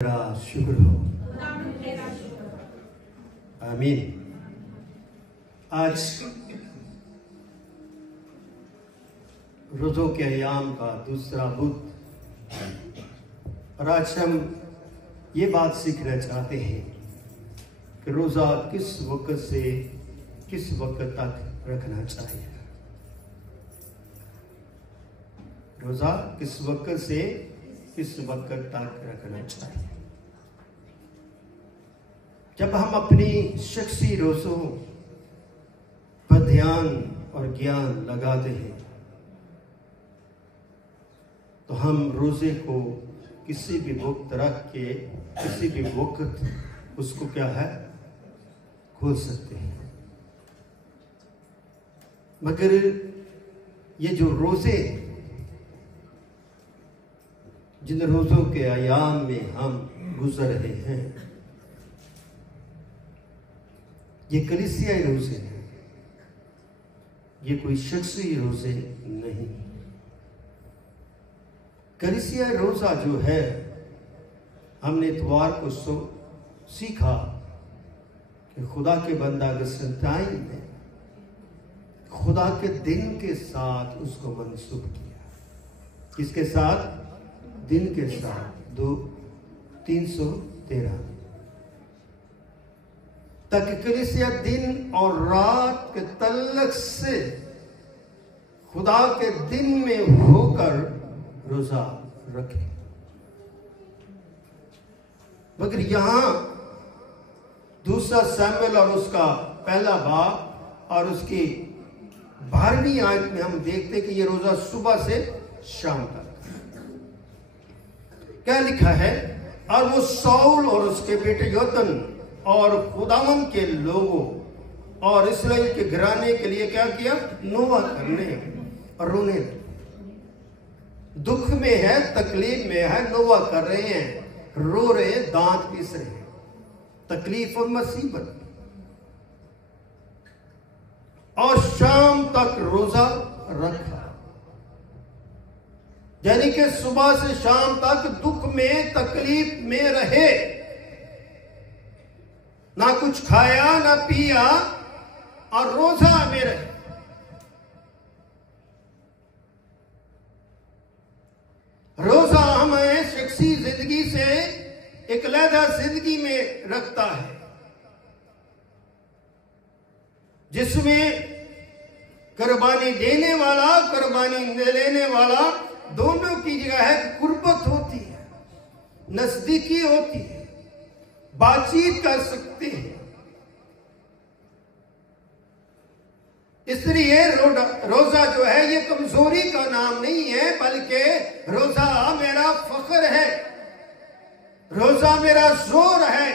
तेरा शुक्र हो। आमीन। आज रोज़ों के अयाम का दूसरा बुध, और आज हम ये बात सीखना चाहते हैं कि रोज़ा किस वक्त से किस वक्त तक रखना चाहिए। रोज़ा किस वक्त से किस वक्त तक रखना चाहिए। जब हम अपनी शख्सी रोज़ों पर ध्यान और ज्ञान लगाते हैं तो हम रोज़े को किसी भी वक्त रख के किसी भी वक्त उसको क्या है खोल सकते हैं। मगर ये जो रोज़े, जिन रोज़ों के अयाम में हम गुजर रहे हैं, ये कलीसियाई रोज़े हैं, ये कोई शख्सी रोज़े नहीं। कलीसियाई रोज़ा जो है, हमने इतवार को सीखा कि खुदा के बंदा गसंताइन ने खुदा के दिन के साथ उसको मंसूब किया। किसके साथ? दिन के साथ। 313 तक कलीसिया दिन और रात के तल्लक से खुदा के दिन में होकर रोजा रखे। मगर यहां दूसरा शमूएल और उसका पहला बाब और उसकी 12वीं आयत में हम देखते कि ये रोजा सुबह से शाम तक। क्या लिखा है? और वो साउल और उसके बेटे योतन और खुदावन के लोगों और इस्राएल के घराने के लिए क्या किया? नोवा करने और रोने। दुख में है, तकलीफ में है, नोवा कर रहे हैं, रो रहे हैं, दांत पीस रहे हैं, तकलीफ और मुसीबत। और शाम तक रोजा रखा, यानी कि सुबह से शाम तक दुख में तकलीफ में रहे, ना कुछ खाया ना पिया और रोजा में रहे। रोजा हमें शख्सी जिंदगी से एक अलग जिंदगी में रखता है, जिसमें कुर्बानी देने वाला, कुर्बानी लेने वाला दोनों की जगह है कुर्बत होती है, नजदीकी होती है, बातचीत कर सकते हैं। इसलिए रोजा जो है ये कमजोरी का नाम नहीं है, बल्कि रोजा मेरा फख्र है, रोजा मेरा जोर है,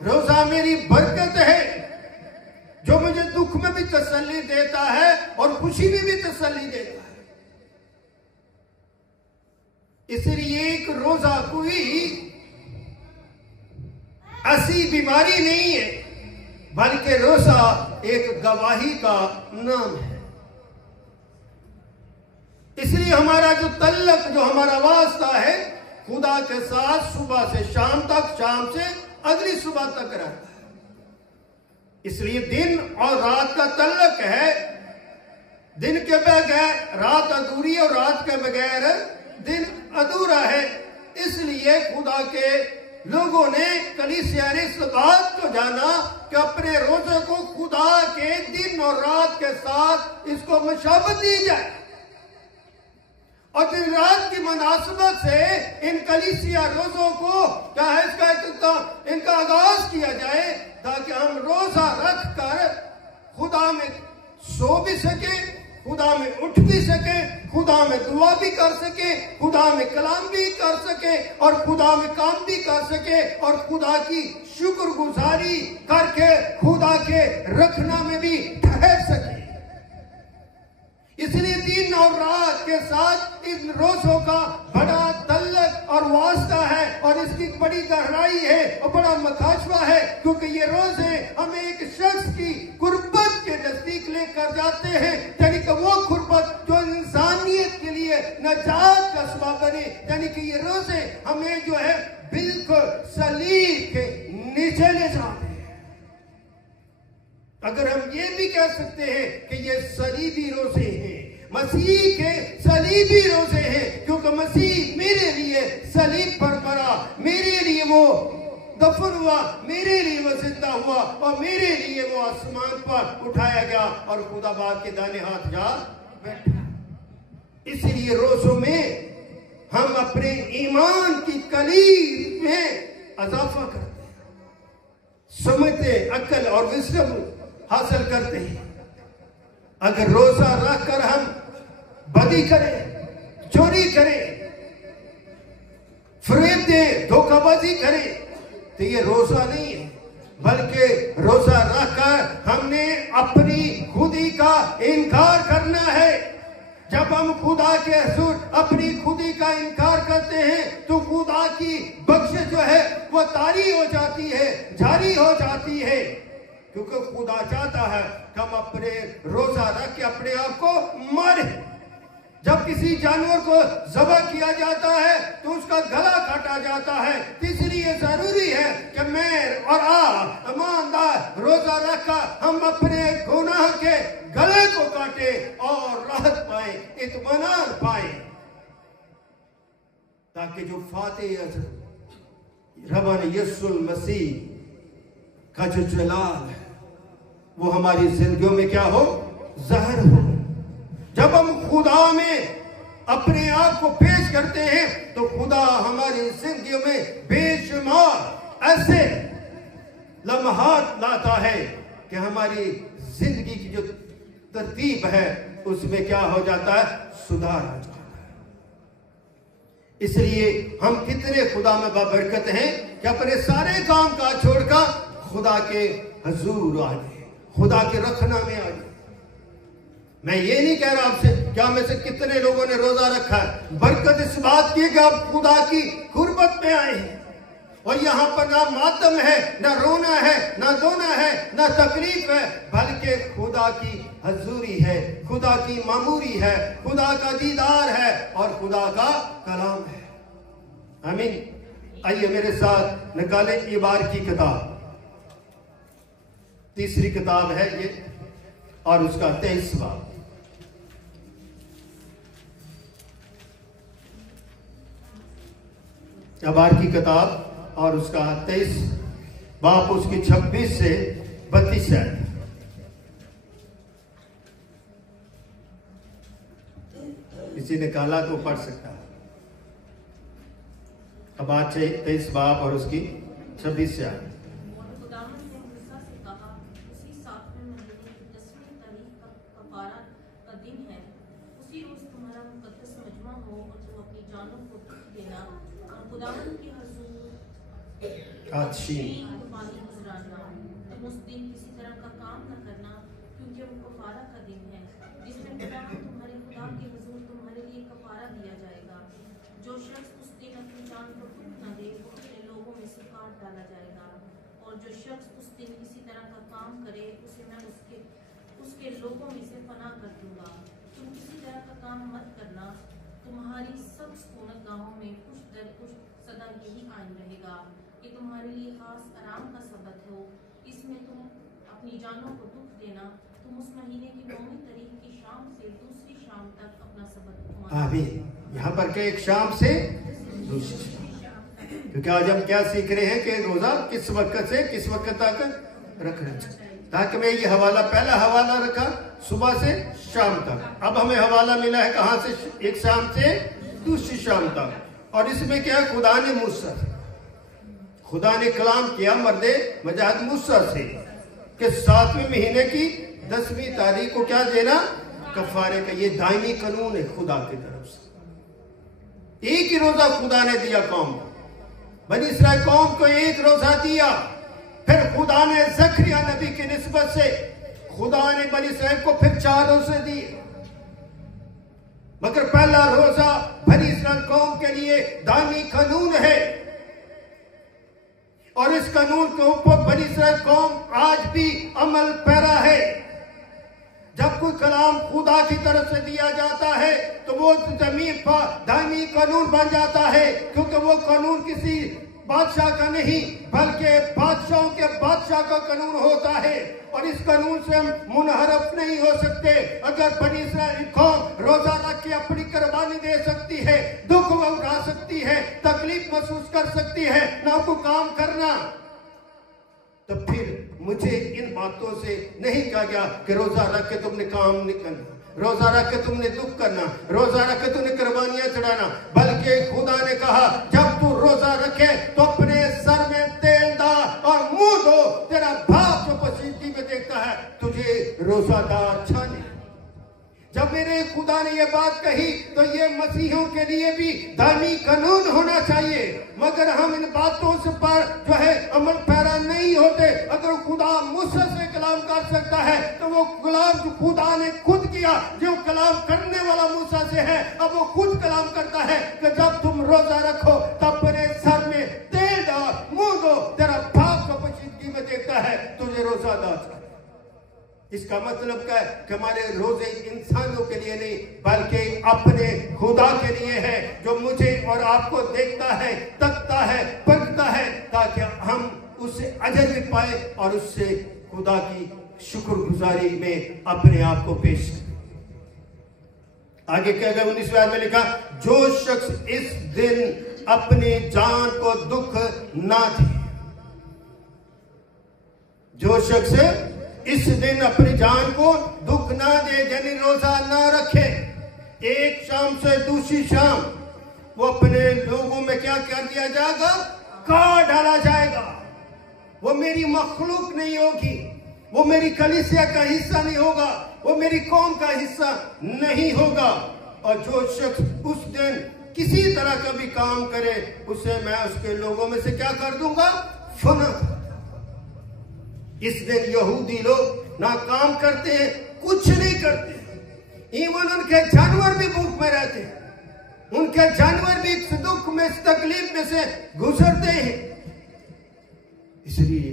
रोजा मेरी बरकत है, जो मुझे दुख में भी तसल्ली देता है और खुशी में भी तसल्ली देता है। इसलिए एक रोजा कोई ऐसी बीमारी नहीं है, बल्कि रोजा एक गवाही का नाम है। इसलिए हमारा जो तल्लक, जो हमारा वास्ता है खुदा के साथ, सुबह से शाम तक, शाम से अगली सुबह तक रहता है। इसलिए दिन और रात का तल्लक है। दिन के बगैर रात अधूरी और रात के बगैर दिन अधूरा है। इसलिए खुदा के लोगों ने, कलीसिया ने इस बात को जाना कि अपने रोजे को खुदा के दिन और रात के साथ इसको मशाबत दी जाए, और दिन रात की मुनासबत से इन कलीसिया रोजों को क्या है इनका आगाज किया जाए, ताकि हम रोजा रख कर खुदा में सो भी सके, खुदा में उठ भी सके, खुदा में दुआ भी कर सके, खुदा में कलाम भी कर सके, और खुदा में काम भी कर सके, और खुदा की शुक्रगुजारी करके खुदा के रखना में भी ठहर सके। इसलिए दिन और रात के साथ इन रोजों का बड़ा तल्लक और वास्ता है और इसकी बड़ी गहराई है और बड़ा मकाशवा है, क्योंकि ये रोजे हमें एक शख्स की कुर्बत के नजदीक लेकर जाते हैं, यानी कि वो कुर्बत जो इंसानियत के लिए नजात का सबब बने। यानी कि ये रोजे हमें जो है बिल्कुल सलीब के नीचे ले जाते हैं। अगर हम ये भी कह सकते हैं कि ये सलीबी रोजे हैं, मसीह के सलीबी रोजे हैं, क्योंकि मसीह मेरे लिए सलीब पर मरा, मेरे लिए वो दफन हुआ, मेरे लिए वो जिंदा हुआ और मेरे लिए वो आसमान पर उठाया गया और खुदा बाप के दाहिने हाथ जा बैठा। इसलिए रोजों में हम अपने ईमान की कलीर में अजाफा करते हैं, समझते, अक्ल और विजडम हासिल करते हैं। अगर रोजा रखकर हम बदी करें, चोरी करें, फरेब दें, धोखाबाजी करें, तो ये रोजा नहीं है, बल्कि रोजा रखकर हमने अपनी खुदी का इनकार करना है। जब हम खुदा के हुजूर अपनी खुदी का इनकार करते हैं तो खुदा की बख्शिश जो है वो तारी हो जाती है, जारी हो जाती है, क्योंकि खुदा चाहता है कि हम अपने रोजा रख के अपने आप को मारे। जब किसी जानवर को ज़बह किया जाता है तो उसका गला काटा जाता है, इसलिए जरूरी है कि मैं और आप ईमानदार रोजा रखकर हम अपने गुनाह के गले को काटे और राहत पाए, इत्मीनान पाए, ताकि जो फातिह रब्बान यीशुल मसीह का जो जलाल है वो हमारी जिंदगियों में क्या हो, ज़ाहिर हो। जब हम खुदा में अपने आप को पेश करते हैं तो खुदा हमारी जिंदगियों में बेशुमार ऐसे लम्हात लाता है कि हमारी जिंदगी की जो तरतीब है उसमें क्या हो जाता है, सुधार हो जाता है। इसलिए हम कितने खुदा में बाबरकत हैं कि अपने सारे काम काज छोड़कर खुदा के हुजूर आ जाए, खुदा के रखना में आ जाए। मैं ये नहीं कह रहा आपसे क्या में से कितने लोगों ने रोजा रखा है, बरकत इस बात की कि आप खुदा की कुर्बत में आए हैं और यहाँ पर ना मातम है, ना रोना है, ना धोना है, ना तकलीफ है, बल्कि खुदा की हजूरी है, खुदा की मामूरी है, खुदा का दीदार है और खुदा का कलाम है। आमीन। आइए मेरे साथ निकालें इबार की किताब, तीसरी किताब है ये और उसका 23 बाब। इबार की किताब और उसका 23 बाब, उसकी 26 से 32 है। किसी ने काला तो पढ़ सकता है। इबार 23 बाब और उसकी 26 से है। तुम उस दिन किसी तरह का काम न करना, क्योंकि वो कफारा का दिन है जिसमें तुम्हारे खुदा के हुजूर तुम्हारे लिए कफारा दिया जाएगा। जो शख्स उस दिन अपनी जान को दुख न दे वो अपने लोगों में से काट डाला जाएगा, और जो शख्स उस दिन किसी तरह का काम करे उसे मैं उसके लोगों में से फना कर दूंगा। तुम किसी तरह का काम मत करना, तुम्हारी सब सुकूनत गाहों में कुछ दर कुछ सदा यही आइन रहेगा कि तुम्हारे लिए खास आराम का सबत हो, इसमें तुम अपनी जानों को दुख देना। तुम उस महीने की 9वीं तारीख की शाम से दूसरी शाम तक अपना सबत तुम्हारा। आमीन। यहाँ पर के एक शाम से दूसरी शाम, क्योंकि आज हम क्या सीख रहे हैं कि रोजा किस वक्त से किस वक्त तक रखना चाहिए। ताकि मैं ये हवाला, पहला हवाला रखा सुबह से शाम तक, अब हमें हवाला मिला है कहाँ से, एक शाम से दूसरी शाम तक। और इसमें क्या है, खुदा ने मूसा ने कलाम किया मर्दे मजाद मूसा से कि 7वें महीने की 10वीं तारीख को क्या देना, कफारे का। ये दायमी कानून है खुदा की तरफ से। एक ही रोजा खुदा ने दिया कौम को, बनी इसराइल कौम को एक रोजा दिया। फिर खुदा ने ज़करिया नबी की निस्बत से खुदा ने बनी इसराइल को फिर 4 रोजे दिए। मगर पहला रोजा बनी इस्राएल कौम के लिए दामी कानून है, और इस कानून के ऊपर बनी इस्राएल कौम आज भी अमल पैरा है। जब कोई कलाम खुदा की तरफ से दिया जाता है तो वो जमीन पर दामी कानून बन जाता है, क्योंकि वो कानून किसी बादशाह का नहीं बल्कि बादशाहों के बादशाह का कानून होता है, और इस कानून से हम मुनहरफ नहीं हो सकते। अगर बनी इस्राएल कौम रोजा रख के अपनी कुर्बानी दे सकती है, दुख उठा सकती है, तकलीफ महसूस कर सकती है, ना को काम करना, तो फिर मुझे इन बातों से नहीं कहा गया कि रोजा रख के तुमने काम नहीं करना, रोजा रख के तुमने दुख करना, रोजा रख के तुमने कुर्बानियां चढ़ाना, बल्कि खुदा ने कहा जब तू रोजा रखे तो अपने सर में तेल डाल और मुंह धो, तेरा बाप जो पसीने में देखता है तुझे रोजादार छाने। जब मेरे खुदा ने ये बात कही तो ये मसीहों के लिए भी दामी कानून होना चाहिए, मगर हम इन बातों से पर जो है अमल पैरा नहीं होते। अगर खुदा मूसा से कलाम कर सकता है तो वो कलाम जो खुदा ने खुद किया, जो कलाम करने वाला मूसा से है, अब वो खुद कलाम करता है कि जब तुम रोजा रखो तब अपने सर में तेल डाल, मुंह दो, तेरा बाप जो पसीने में देखता है तुझे रोजादार। इसका मतलब क्या है कि हमारे रोजे इंसानों के लिए नहीं बल्कि अपने खुदा के लिए है, जो मुझे और आपको देखता है, तकता है, परखता है, ताकि हम उससे अजर भी पाए और उससे खुदा की शुक्रगुजारी में अपने आप को पेश करें। आगे क्या गया 19वें आयत में लिखा, जो शख्स इस दिन अपनी जान को दुख ना दे, जो शख्स इस दिन अपनी जान को दुख ना दे, यानी रोजा ना रखे, एक शाम से दूसरी शाम वो अपने लोगों में क्या कर दिया जाएगा, काट डाला जाएगा। वो मेरी मखलूक नहीं होगी, वो मेरी कलीसिया का हिस्सा नहीं होगा, वो मेरी कौम का हिस्सा नहीं होगा। और जो शख्स उस दिन किसी तरह का भी काम करे उसे मैं उसके लोगों में से क्या कर दूंगा, फना। इस दिन यहूदी लोग ना काम करते हैं, कुछ नहीं करते, इवन उनके जानवर भी भूख में रहते हैं, उनके जानवर भी इस दुख में, इस तकलीफ में से गुजरते हैं। इसलिए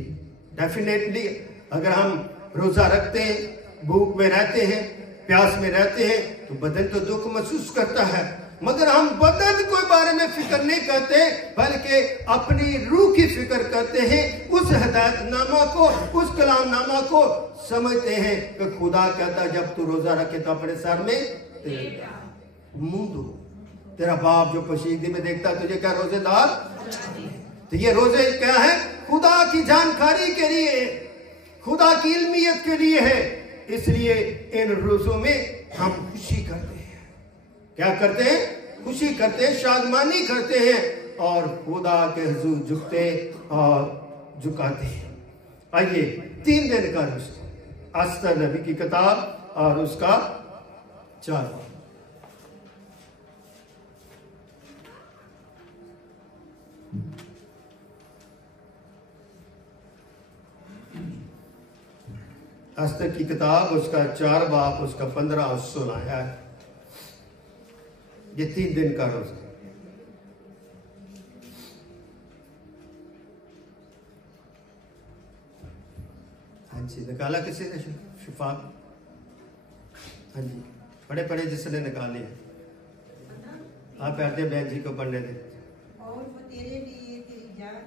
डेफिनेटली अगर हम रोजा रखते हैं, भूख में रहते हैं, प्यास में रहते हैं, तो बदन तो दुख महसूस करता है, मगर हम बदन के बारे में फिक्र नहीं करते बल्कि अपनी रूह की फिक्र करते हैं। उस हिदायतनामा को, उस कलामनामा को समझते हैं कि खुदा कहता है जब तू रोजा रखे तो अपने सर में मुंह धो, तेरा बाप जो पसीने में देखता है तुझे क्या रोजेदार। तो ये रोजे क्या है, खुदा की जानकारी के लिए, खुदा की इल्मियत के लिए है। इसलिए इन रोजों में हम खुशी करते हैं, क्या करते हैं, खुशी करते हैं, शादमानी करते हैं और खुदा के हुजूर झुकते और झुकाते हैं। आइए 3 दिन का रोजा, अस्तर नबी की किताब और उसका 4 अस्तर की किताब, उसका 4 बाब, उसका 15 और 16 है। ये 3 दिन का रोजा। हाँ जी, निकाला किसी ने शिफा? हाँ जी, बड़े बड़े जिसने निकाले हैं, आप कहते बहन जी को पढ़ने दे। और वो तेरे लिए तेरी जान।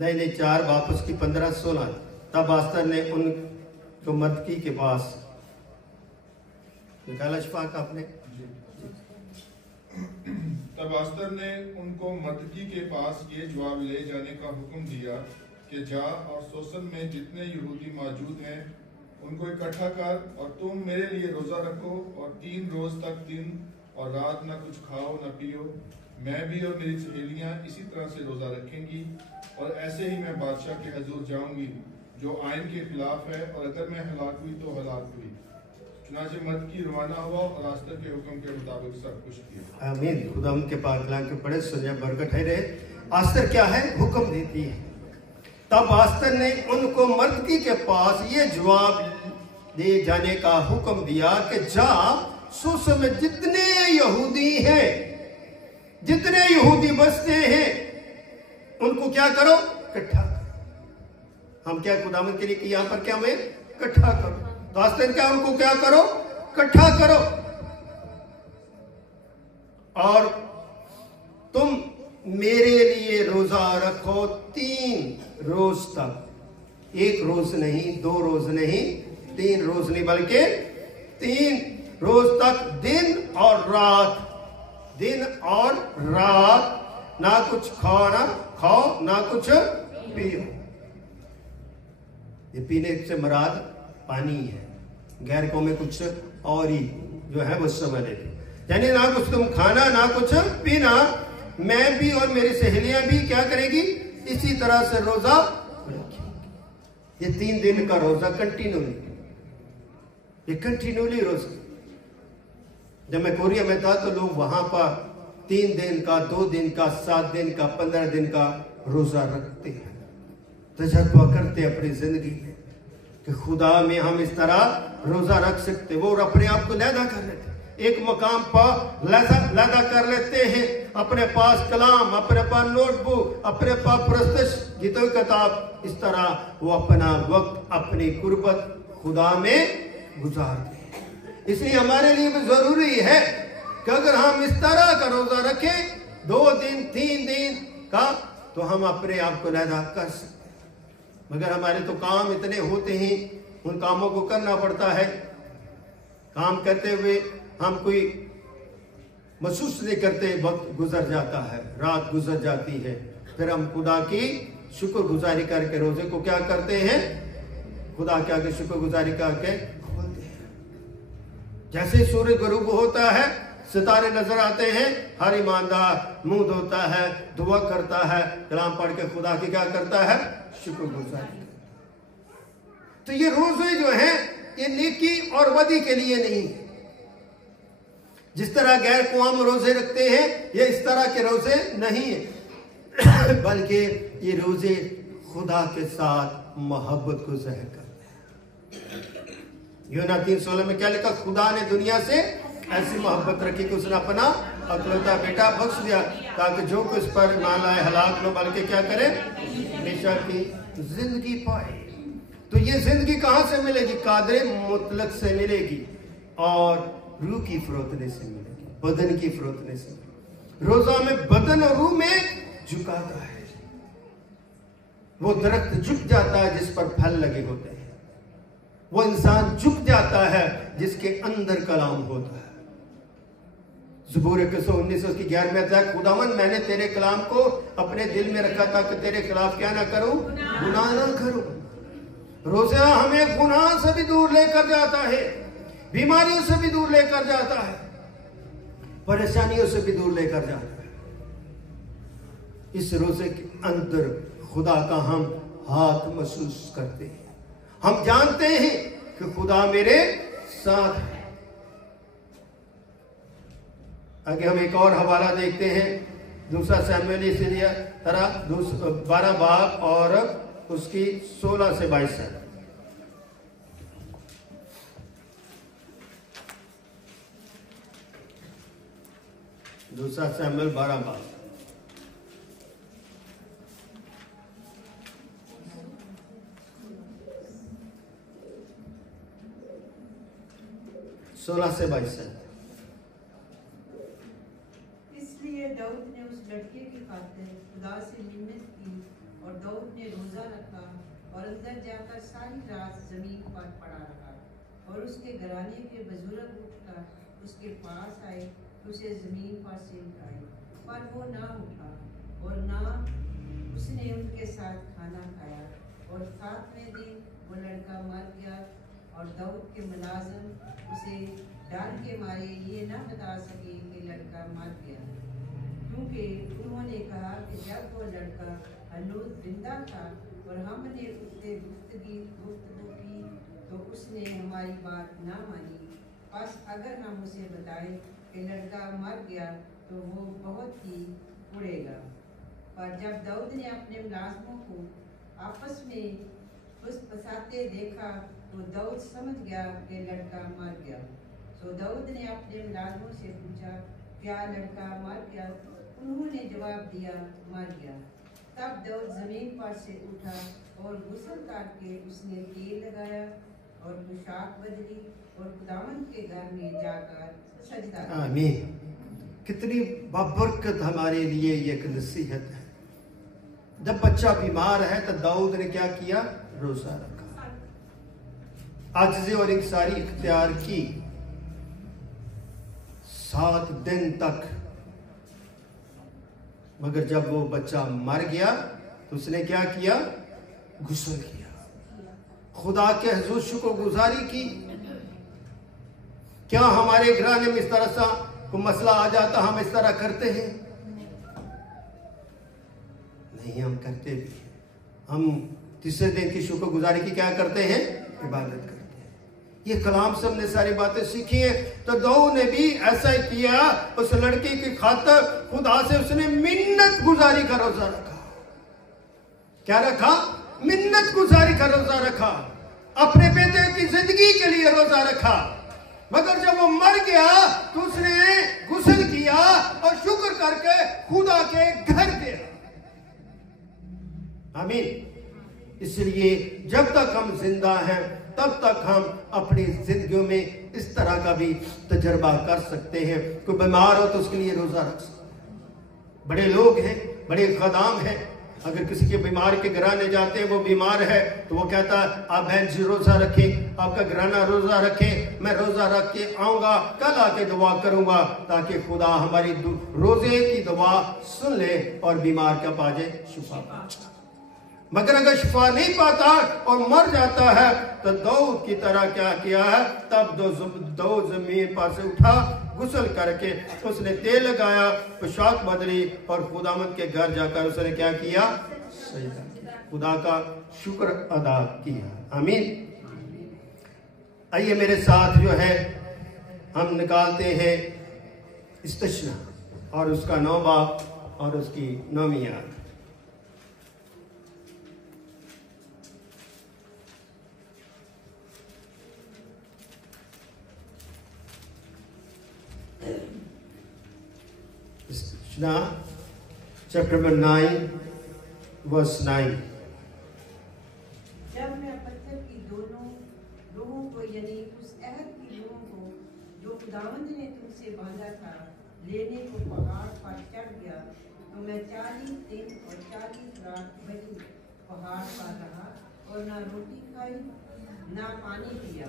नहीं, 4 बाब उसकी 15-16। तब अस्तर ने उनको मदकी के पास निकाला शिफा का अपने। तब अस्तर ने उनको मदकी के पास ये जवाब ले जाने का हुक्म दिया कि जा और सोसन में जितने यहूदी मौजूद हैं उनको इकट्ठा कर और तुम मेरे लिए रोजा रखो और 3 रोज तक दिन और रात न कुछ खाओ न पियो। मैं भी और मेरी सहेलियां इसी तरह से रोजा रखेंगी और ऐसे ही मैं बादशाह के हजूर जाऊंगी जो आयन के खिलाफ है, और अगर मैं हलाक हुई तो हलाक हुई। चुनाचे मदकी रवाना हुआ और अस्तर के हुक्म के मुताबिक सब कुछ किया। आमीन। खुदा उनके पाक कलाम के पढ़े सुनिए, बरकत है रहे। अस्तर क्या है, हुक्म देती है। तब अस्तर ने उनको मदकी के पास ये जवाब दे जाने का हुक्म दिया कि जा सूस में जितने यहूदी हैं, जितने यहूदी बसते हैं, उनको क्या करो? इकट्ठा करो। हम क्या खुदावंद के लिए कि यहां पर क्या हुए? इकट्ठा करो। तो आस्ते क्या उनको क्या करो? इकट्ठा करो। और तुम मेरे लिए रोजा रखो 3 रोज तक। 1 रोज नहीं, 2 रोज नहीं, 3 रोज नहीं, बल्कि 3 रोज तक, दिन और रात, दिन और रात, ना कुछ खाओ ना कुछ पियो। ये पीने से मराद पानी है, गैर कौम में कुछ और ही जो है वो समझ लेते, यानी ना कुछ तुम खाना ना कुछ पीना। मैं भी और मेरी सहेलियां भी क्या करेगी? इसी तरह से रोजा रखेंगे। ये 3 दिन का रोजा कंटिन्यूली, ये कंटिन्यूली रोजा। जब मैं कोरिया में था तो लोग वहां पर 3 दिन का, 2 दिन का, 7 दिन का, 15 दिन का रोजा रखते हैं, तजर्बा करते अपनी जिंदगी में कि खुदा में हम इस तरह रोजा रख सकते। वो अपने आप को लैदा कर लेते, एक मकाम पर लैदा कर लेते हैं, अपने पास कलाम, अपने पास नोटबुक, अपने पास प्रस्तुत गीतों की किताब, इस तरह वो अपना वक्त अपनी कुर्बत खुदा में गुजारते हैं। इसलिए हमारे लिए भी जरूरी है कि अगर हम इस तरह का रोजा रखें 2 दिन 3 दिन का, तो हम अपने आप को लैदा कर सकते। मगर हमारे तो काम इतने होते हैं, उन कामों को करना पड़ता है। काम करते हुए हम कोई महसूस नहीं करते, वक्त गुजर जाता है, रात गुजर जाती है, फिर हम खुदा की शुक्रगुजारी करके रोजे को क्या करते हैं? खुदा के आगे शुक्रगुजारी करके खोलते हैं। जैसे सूर्य गुरूब होता है, सितारे नजर आते हैं, हर ईमानदार मुंह धोता है, दुआ करता है, कलाम पढ़ के खुदा की क्या करता है? शुक्रगुजारी। तो ये रोजे जो है ये नेकी और बदी के लिए नहीं। जिस तरह गैर कौम रोजे रखते हैं, ये इस तरह के रोजे नहीं है, बल्कि ये रोजे खुदा के साथ मोहब्बत को ज़ाहिर करते हैं। यूहन्ना 3:16 में क्या लिखा? खुदा ने दुनिया से ऐसी मोहब्बत रखी कि उसने अपना अकलौता बेटा बख्श दिया, ताकि जो कुछ पर ईमान लाए हलाक न बल्कि क्या करे? हमेशा की जिंदगी पाए। तो ये जिंदगी कहां से मिलेगी? कादरे मुतलक से मिलेगी और रूह की फरोतने से मिलेगी, बदन की फरोतने से। रोजा में बदन और रूह में झुकाता है। वो दरख्त झुक जाता है जिस पर फल लगे होते हैं, वो इंसान झुक जाता है जिसके अंदर कलाम होता है। ज़बूर 119 उसकी 11वें अध्याय, खुदावन मैंने तेरे कलाम को अपने दिल में रखा था कि तेरे खिलाफ क्या ना करूं? गुनाह ना करूं। रोजा हमें गुनाह से भी दूर लेकर जाता है, बीमारियों से भी दूर लेकर जाता है, परेशानियों से भी दूर लेकर जाता है। इस रोजे के अंदर खुदा का हम हाथ महसूस करते हैं, हम जानते हैं कि खुदा मेरे साथ है। आगे हम एक और हवाला देखते हैं, 2 शमूएल इसी तरह 12 बाब और उसकी 16 से 22 है। 2 शमूएल 12 बाब। सोलह से 22 है। इसलिए दाऊद ने उस लड़के की खातिर खुदा से मिन्नत की और दाऊद ने रोजा रखा और अंदर जाकर सारी रात जमीन पर पड़ा रहा। और उसके घराने के बुजुर्ग उठकर उसके पास आए, उसे जमीन पर से उठाए, पर वो ना उठा और ना उसने उनके साथ खाना खाया। और 7वें दिन वो लड़का मर गया और दाऊद के मुलाजिम उसे डर के मारे ये न बता सके कि लड़का मर गया, क्योंकि उन्होंने कहा कि जब वो लड़का हनूज जिंदा था और हमने उससे गुफ्तगू की तो उसने हमारी बात ना मानी। बस अगर हम उसे बताएं कि लड़का मर गया तो वो बहुत ही उड़ेगा। पर जब दाऊद ने अपने मुलाजिमों को आपस में फुसफुसाते देखा तो दाऊद समझ गया कि लड़का मर गया। सो दाऊद ने अपने मुलाजमों से पूछा, क्या लड़का मर गया? उन्होंने जवाब दिया, मर गया। तब दाऊद जमीन पर से उठा और गुस्ल करके उसने तेल लगाया और पोशाक बदली और खुदावंद के घर में जाकर सजदा किया। आमीन। कितनी बाबरकत हमारे लिए ये एक नसीहत है। जब बच्चा बीमार है तो दाऊद ने क्या किया? रोजा रखा, आजिज़ी और इंकिसारी इख्तियार की 7 दिन तक। मगर जब वो बच्चा मर गया तो उसने क्या किया? गुस्ल किया, खुदा के हुजूर शुक्रगुजारी की। क्या हमारे घराने में इस तरह सा कोई मसला आ जाता हम इस तरह करते हैं? नहीं, हम करते भी हैं। हम तीसरे दिन की शुक्रगुजारी की क्या करते हैं? इबादत करते हैं। ये कलाम से हमने सारी बातें सीखी हैं। तो दाऊद ने भी ऐसा ही किया। उस लड़की की खातिर खुदा से उसने मिन्नत गुजारी का रोजा रखा। क्या रखा? मिन्नत गुजारी का रोजा रखा। अपने बेटे की जिंदगी के लिए रोजा रखा। मगर जब वो मर गया तो उसने गुस्ल किया और शुक्र करके खुदा के घर गया। आमीन। इसलिए जब तक हम जिंदा हैं तब तक हम अपनी जिंदगियों में इस तरह का भी तजर्बा कर सकते हैं। कोई बीमार हो तो उसके लिए रोजा रख सकते हैं। बड़े लोग हैं, बड़े खदाम हैं, अगर किसी के बीमार के घराने जाते हैं, वो बीमार है तो वो कहता है आप बहन जी रोजा रखें, आपका घराना रोजा रखें, मैं रोजा रख के आऊंगा, कल आके दुआ करूंगा ताकि खुदा हमारी रोजे की दुआ सुन ले और बीमार का पाजे शिफा पाए। मगर अगर शिफा नहीं पाता और मर जाता है तो दाऊद की तरह क्या किया है? तब दाऊद जमीन पर से उठा, गुस्ल करके उसने तेल लगाया, पोशाक बदली और खुदावंद के घर जाकर उसने क्या किया? सजदा किया, खुदा का शुक्र अदा किया। आमीन। आइए मेरे साथ जो है हम निकालते हैं इस्तिश्ना और उसका 9 बाब और उसकी 9वीं आयत। Chapter number 9 verse 9। जब मैं पत्थर की दोनों लोगों को यानी उस अहद की लोगों को जो खुदावंद ने तुमसे बांधा था लेने को पहाड़ पर चढ़ गया तो मैं 40 दिन और 40 रात वहीं पहाड़ पर रहा और ना रोटी खाई ना पानी पिया।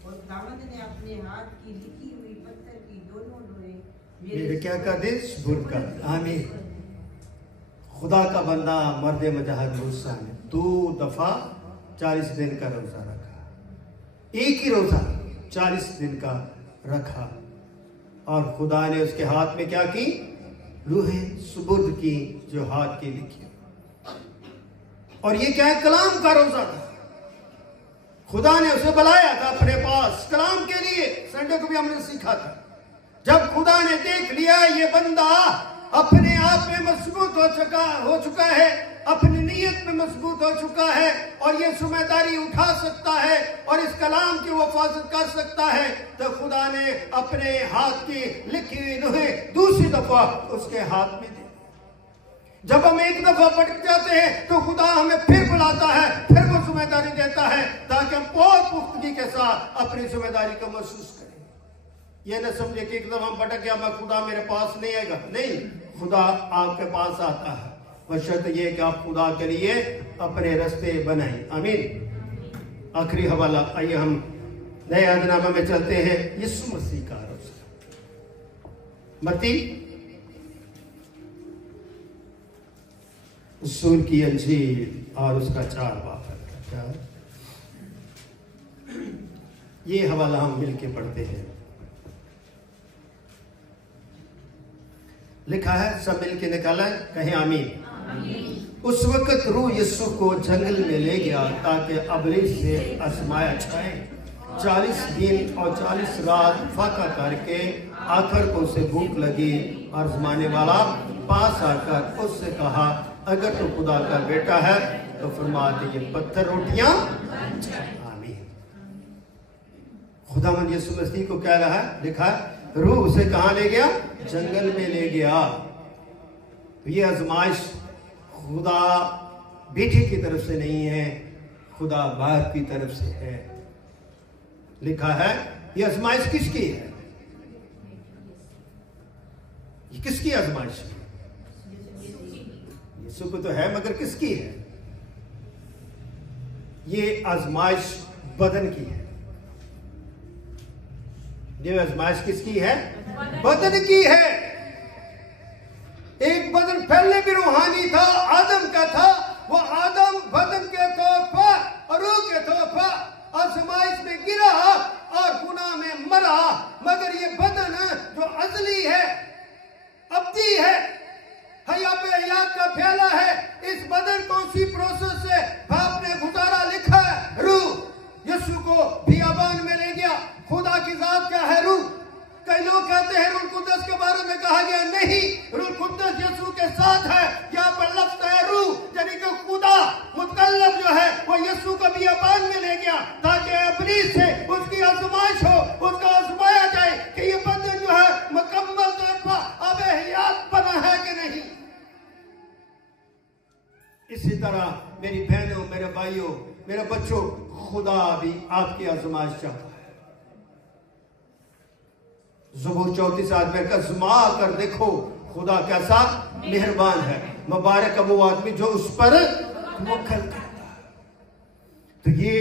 और खुदावंद ने अपने हाथ की लिखी हुई पत्थर की दोनों लोहे मेरे क्या कर दे? सुपुर्द कर। आमीन। खुदा का बंदा मर्द मुजाहिद मूसा ने 2 दफा 40 दिन का रोजा रखा। एक ही रोजा 40 दिन का रखा और खुदा ने उसके हाथ में क्या की? लोहे सुपुर्द की, जो हाथ की लिखी। और ये क्या है? कलाम का रोजा था। खुदा ने उसे बुलाया था अपने पास कलाम के लिए। संडे को भी हमने सीखा था। जब खुदा ने देख लिया ये बंदा अपने आप में मजबूत हो चुका है, अपनी नीयत में मजबूत हो चुका है और ये जिम्मेदारी उठा सकता है और इस कलाम की वो हिफाजत कर सकता है, तो खुदा ने अपने हाथ की लिखी हुई लोहे दूसरी दफा उसके हाथ में दे। जब हम एक दफा भटक जाते हैं तो खुदा हमें फिर बुलाता है, फिर वो जिम्मेदारी देता है ताकि हम बहुत पुख्तगी के साथ अपनी जिम्मेदारी को महसूस करें। ये न समझे कि एकदम हम भटक गया, मैं खुदा मेरे पास नहीं आएगा। नहीं, खुदा आपके पास आता है, बशर्ते ये कि आप खुदा के लिए अपने रास्ते बनाएं। आमीन। आखिरी हवाला, आइए हम नए अहदनामे में चलते हैं। यीशु मसीह का रोजा, मत्ती रसूल की अंजील और उसका 4 बाब। ये हवाला हम मिलके पढ़ते हैं। लिखा है, सब मिलके निकाला है, कहें आमीन। उस वक्त रूह यीशु को जंगल में ले गया ताकि अबलीस से आजमाया जाए। 40 दिन और 40 रात फाका करके आखिर को उसे भूख लगी। आजमाने वाला पास आकर उससे कहा, अगर तो खुदा का बेटा है तो फरमा दे ये पत्थर रोटियां। आमीन। खुदावंद यीशु मसीह को क्या रहा लिखा है, रूह उसे कहां ले गया, जंगल में ले गया। तो ये आजमाइश खुदा बेटे की तरफ से नहीं है, खुदा बाप की तरफ से है। लिखा है ये आजमाइश किसकी है, ये किसकी आजमाइश है? यीशु को तो है, मगर किसकी है? ये आजमाइश बदन की है। ये आजमाइश किसकी है? बदन की है। एक बदन पहले भी रूहानी था, आदम का था। वो आदम बदन के तौर पर और रूह के तौर पर आजमाइश में गिरा और गुनाह में मरा। मगर ये बदन जो अजली है, अब्दी है, हयात का फैला है, इस बदन को उसी प्रोसेस से बाप ने गुजारा। लिखा है रूह यीशु को बियाबान में ले गया। खुदा की जात क्या है? रूह। कई लोग कहते हैं रूह कुद्दस के बारे में कहा गया, नहीं, रूह कुद्दस यीशु के साथ है। यहाँ पर लफ्ज है रूह, यानी कि खुदा मुतकल्लम जो है वो यीशु को बियाबान में ले गया ताकि इब्लीस से उसकी आजमाइश हो, उसका आजमाया जाए कि ये बंदन जो है मुकम्मल तौर पर अब हयात बना है कि नहीं। इसी तरह मेरी बहनों, मेरे भाइयों, मेरे बच्चों, खुदा भी आपकी आजमाइश चाहता है। ज़बूर 34 आयत का आज़मा कर देखो खुदा कैसा मेहरबान है, मुबारक वो आदमी जो उस पर तवक्कुल करता है। तो ये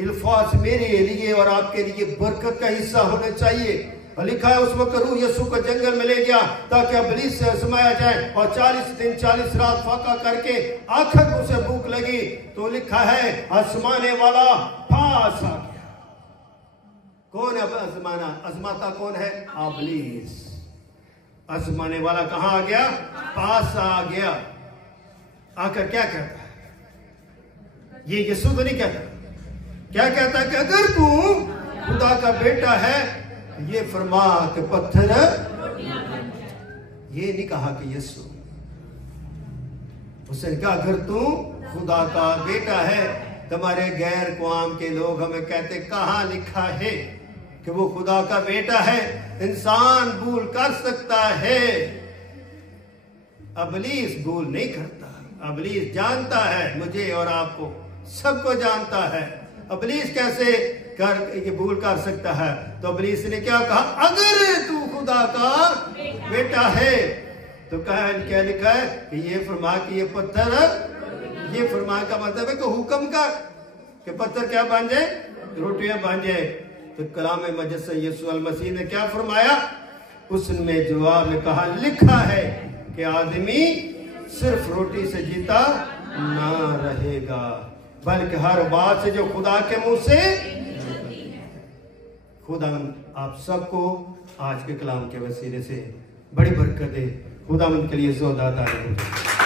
अल्फाज मेरे लिए और आपके लिए बरकत का हिस्सा होना चाहिए। और लिखा है उस वक्त रूह यीशु को जंगल में ले गया ताकि इब्लीस से आजमाया जाए, और 40 दिन 40 रात फाका करके आखिर में उसे भूख लगी। तो लिखा है आजमाने वाला पास आ गया। कौन है आजमाना? आजमाता कौन है? इब्लीस। आजमाने वाला कहां आ गया? पास आ गया। आकर क्या कहता है? ये यीशु तो नहीं कहता, क्या कहता है कि अगर तू खुदा का बेटा है ये फरमा के पत्थर, ये नहीं कहा कि यीशु, उसने कहा अगर तू खुदा का बेटा है। तुम्हारे गैर कौम के लोग हमें कहते कहां लिखा है कि वो खुदा का बेटा है? इंसान भूल कर सकता है, इब्लीस भूल नहीं करता। इब्लीस जानता है, मुझे और आपको सबको जानता है। इब्लीस कैसे ये भूल कर सकता है? तो इब्लीस ने क्या कहा? अगर तू खुदा का बेटा है तो क्या लिखा है कि ये फरमा कि ये पत्थर, ये फरमा का मतलब है कि हुक्म का कि पत्थर क्या बन जाए? रोटियां बन जाए। तो कलाम मजद से यीशु अल मसीह ने क्या फरमाया? उसने जवाब में कहा लिखा है कि आदमी सिर्फ रोटी से जीता ना रहेगा बल्कि हर बात से जो खुदा के मुंह से। खुदा आप सबको आज के कलाम के वसीले से बड़ी बरकत दे। खुदा के लिए ज़ोरदार तारीफ हो।